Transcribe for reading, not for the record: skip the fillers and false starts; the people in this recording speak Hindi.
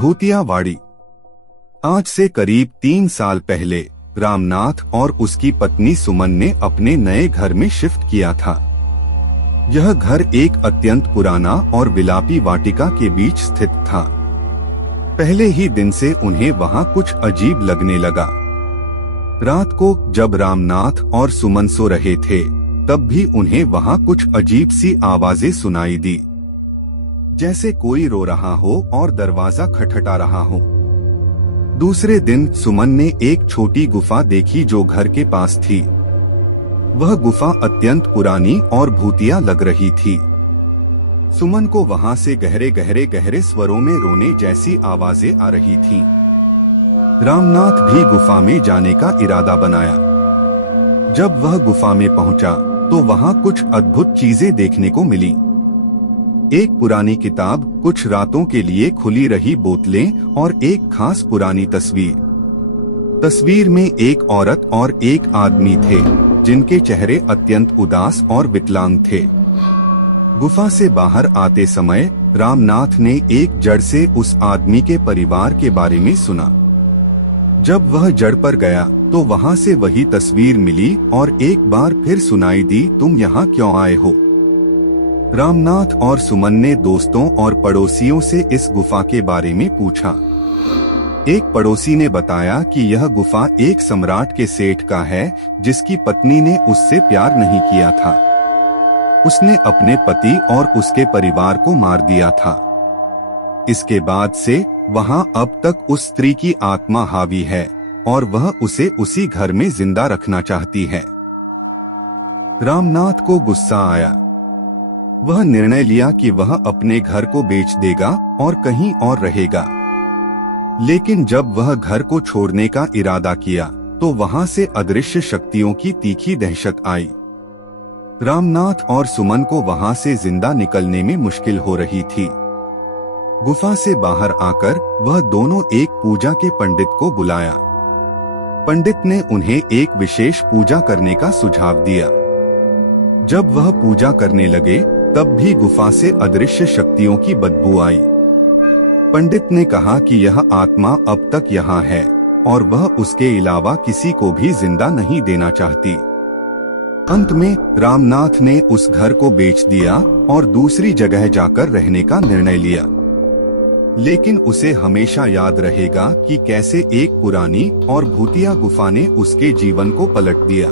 भूतियावाड़ी। आज से करीब 3 साल पहले रामनाथ और उसकी पत्नी सुमन ने अपने नए घर में शिफ्ट किया था। यह घर एक अत्यंत पुराना और विलापी वाटिका के बीच स्थित था। पहले ही दिन से उन्हें वहां कुछ अजीब लगने लगा। रात को जब रामनाथ और सुमन सो रहे थे, तब भी उन्हें वहां कुछ अजीब सी आवाजें सुनाई दी, जैसे कोई रो रहा हो और दरवाजा खटखटा रहा हो। दूसरे दिन सुमन ने एक छोटी गुफा देखी जो घर के पास थी। वह गुफा अत्यंत पुरानी और भूतिया लग रही थी। सुमन को वहां से गहरे स्वरों में रोने जैसी आवाजें आ रही थीं। रामनाथ भी गुफा में जाने का इरादा बनाया। जब वह गुफा में पहुंचा तो वहां कुछ अद्भुत चीजें देखने को मिली। एक पुरानी किताब, कुछ रातों के लिए खुली रही बोतलें और एक खास पुरानी तस्वीर। तस्वीर में एक औरत और एक आदमी थे, जिनके चेहरे अत्यंत उदास और विकलांग थे। गुफा से बाहर आते समय रामनाथ ने एक जड़ से उस आदमी के परिवार के बारे में सुना। जब वह जड़ पर गया तो वहां से वही तस्वीर मिली और एक बार फिर सुनाई दी, तुम यहाँ क्यों आए हो? रामनाथ और सुमन ने दोस्तों और पड़ोसियों से इस गुफा के बारे में पूछा। एक पड़ोसी ने बताया कि यह गुफा एक सम्राट के सेठ का है, जिसकी पत्नी ने उससे प्यार नहीं किया था। उसने अपने पति और उसके परिवार को मार दिया था। इसके बाद से वहां अब तक उस स्त्री की आत्मा हावी है और वह उसे उसी घर में जिंदा रखना चाहती है। रामनाथ को गुस्सा आया। वह निर्णय लिया कि वह अपने घर को बेच देगा और कहीं और रहेगा। लेकिन जब वह घर को छोड़ने का इरादा किया तो वहां से अदृश्य शक्तियों की तीखी दहशत आई। रामनाथ और सुमन को वहां से जिंदा निकलने में मुश्किल हो रही थी। गुफा से बाहर आकर वह दोनों एक पूजा के पंडित को बुलाया। पंडित ने उन्हें एक विशेष पूजा करने का सुझाव दिया। जब वह पूजा करने लगे तब भी गुफा से अदृश्य शक्तियों की बदबू आई। पंडित ने कहा कि यह आत्मा अब तक यहाँ है और वह उसके अलावा किसी को भी जिंदा नहीं देना चाहती। अंत में रामनाथ ने उस घर को बेच दिया और दूसरी जगह जाकर रहने का निर्णय लिया। लेकिन उसे हमेशा याद रहेगा कि कैसे एक पुरानी और भूतिया गुफा ने उसके जीवन को पलट दिया।